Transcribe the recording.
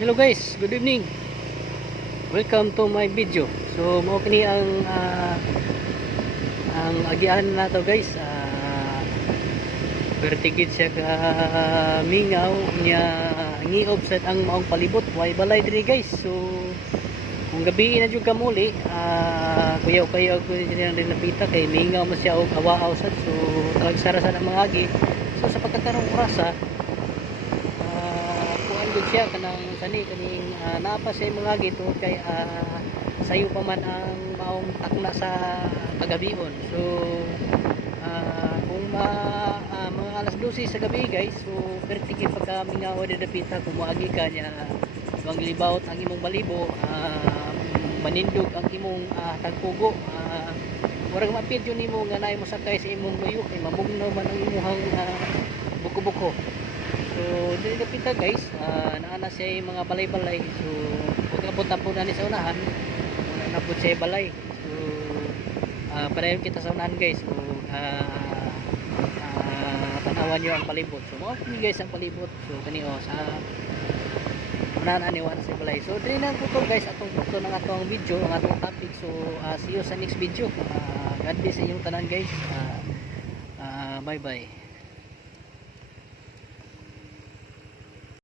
Hello guys, good evening. Welcome to my video. So mao kini ang agian nato guys. Vertigid siya ka mingaw niya ngiob sa ang maong palibot. Way balay diri guys. So kung gabi na jud ka muli, kuyaw-kuyaw ko din rin napita kay mingaw mo siya og awaaw sad. So talagsara sa mga agi. So sa pagkakarong orasa, gud siya kanang kaning naapa sa mga gito kay sayo pa man ang maong takna sa kagabion. So kung mga alas 12 sa gabi guys, so pertikit pagka mingaw na dapita kung moagi ka niya ang libawot ang imong balibo, manindog ang imong tagpugo, murag mapid yun nimo nga naay mo sakay sa imong luyo kay mamugnaw man ang imong buko-buko. So dili kapita guys, naana siya mga balay-balay. So pag abot-abot na ni sa unahan, nabot siya balay. So padayon kita sa unahan guys. So tanawan nyo ang palibot. So mao ni guys ang palibot. So kani sa unahan aniwan sa balay. So dili na ko guys atong pagto ng atong video, ang atong topic. So see you sa next video. God bless sa inyong tanan guys. Bye bye.